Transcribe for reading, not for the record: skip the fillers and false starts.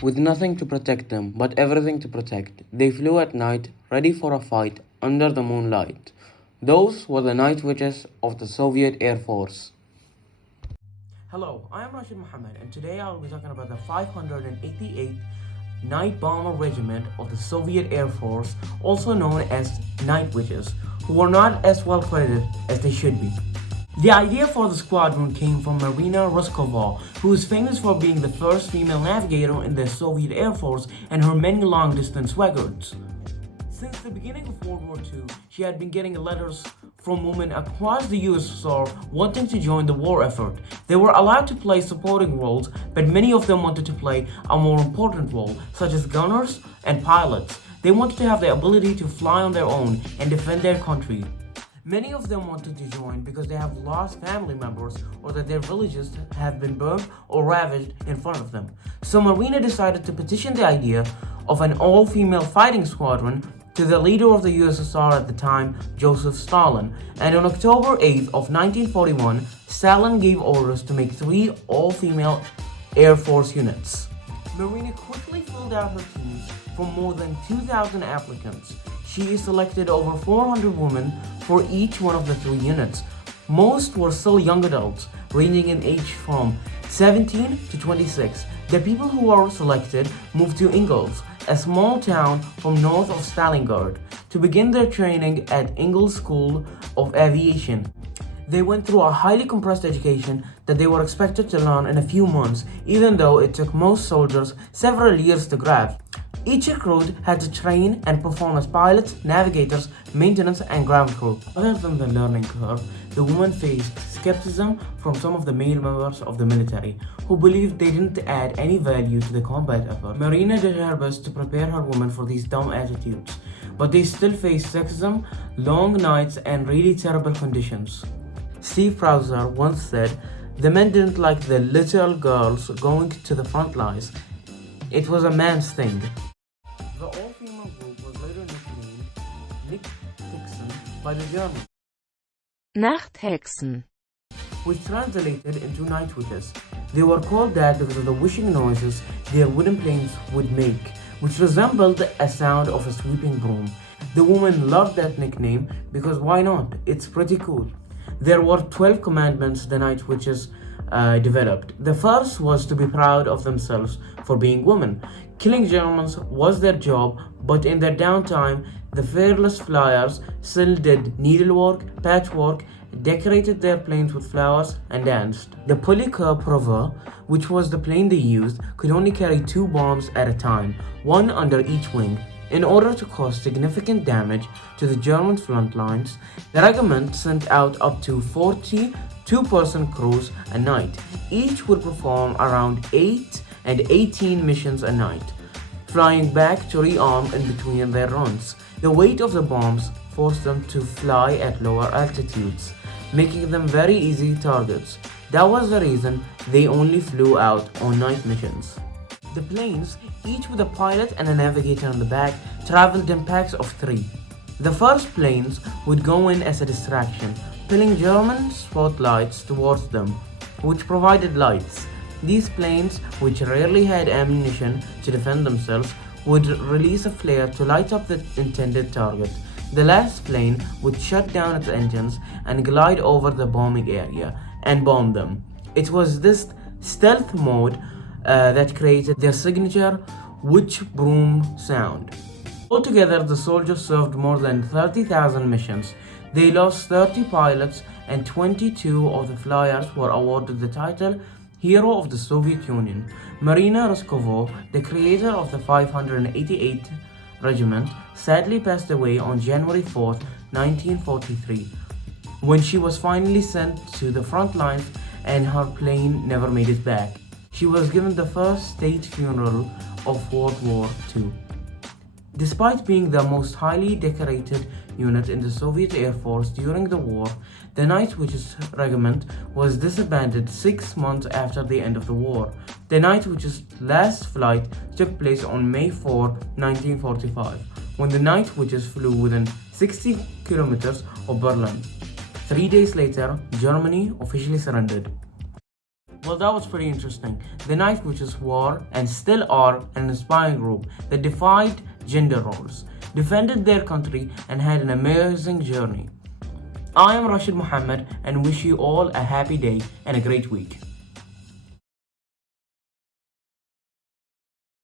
with nothing to protect them but everything to protect. They flew at night, ready for a fight under the moonlight. Those were the night witches of the Soviet Air Force. Hello, I am Rashed Mohamed, and today I will be talking about the 588th Night Bomber Regiment of the Soviet Air Force, also known as Night Witches, who were not as well credited as they should be. The idea for the squadron came from Marina Ruskova, who is famous for being the first female navigator in the Soviet Air Force and her many long-distance records. Since the beginning of World War II, she had been getting letters from women across the USSR wanting to join the war effort. They were allowed to play supporting roles, but many of them wanted to play a more important role, such as gunners and pilots. They wanted to have the ability to fly on their own and defend their country. Many of them wanted to join because they have lost family members or that their villages have been burned or ravaged in front of them. So Marina decided to petition the idea of an all-female fighting squadron to the leader of the USSR at the time, Joseph Stalin. And on October 8th of 1941, Stalin gave orders to make 3 all-female Air Force units. Marina quickly filled out her teams from more than 2,000 applicants. She selected over 400 women for each one of the 3 units. Most were still young adults, ranging in age from 17 to 26. The people who were selected moved to Ingalls, a small town from north of Stalingrad, to begin their training at Ingalls School of Aviation. They went through a highly compressed education that they were expected to learn in a few months, even though it took most soldiers several years to grasp. Each recruit had to train and perform as pilots, navigators, maintenance, and ground crew. Other than the learning curve, the women faced skepticism from some of the male members of the military, who believed they didn't add any value to the combat effort. Marina did her best to prepare her women for these dumb attitudes, but they still faced sexism, long nights, and really terrible conditions. Steve Prowser once said, "The men didn't like the little girls going to the front lines. It was a man's thing." The all-female group was later nicknamed Nichthexen by the Germans, Nachthexen. which translated into night witches. They were called that because of the whooshing noises their wooden planes would make, which resembled a sound of a sweeping broom. The women loved that nickname because why not? It's pretty cool. There were 12 commandments the night witches developed. The first was to be proud of themselves for being women. Killing Germans was their job, but in their downtime, the fearless flyers still did needlework, patchwork, decorated their planes with flowers, and danced. The Poliker Prover, which was the plane they used, could only carry 2 bombs at a time, one under each wing. In order to cause significant damage to the German front lines, the regiment sent out up to 40 two-person crews a night. Each would perform around 8 and 18 missions a night, flying back to rearm in between their runs. The weight of the bombs forced them to fly at lower altitudes, making them very easy targets. That was the reason they only flew out on night missions. The planes, each with a pilot and a navigator on the back, traveled in packs of 3. The first planes would go in as a distraction, pulling German spotlights towards them, which provided lights. These planes, which rarely had ammunition to defend themselves, would release a flare to light up the intended target. The last plane would shut down its engines and glide over the bombing area and bomb them. It was this stealth mode that created their signature witch broom sound. Altogether, the soldiers served more than 30,000 missions. They lost 30 pilots, and 22 of the flyers were awarded the title Hero of the Soviet Union. Marina Ruskova, the creator of the 588th Regiment, sadly passed away on January 4, 1943, when she was finally sent to the front lines and her plane never made it back. She was given the first state funeral of World War II. Despite being the most highly decorated unit in the Soviet Air Force during the war, the Night Witches Regiment was disbanded 6 months after the end of the war. The Night Witches' last flight took place on May 4, 1945, when the Night Witches flew within 60 kilometers of Berlin. 3 days later, Germany officially surrendered. Well, that was pretty interesting. The Night Witches were and still are an inspiring group that defied gender roles, defended their country, and had an amazing journey. I am Rashed Mohamed and wish you all a happy day and a great week.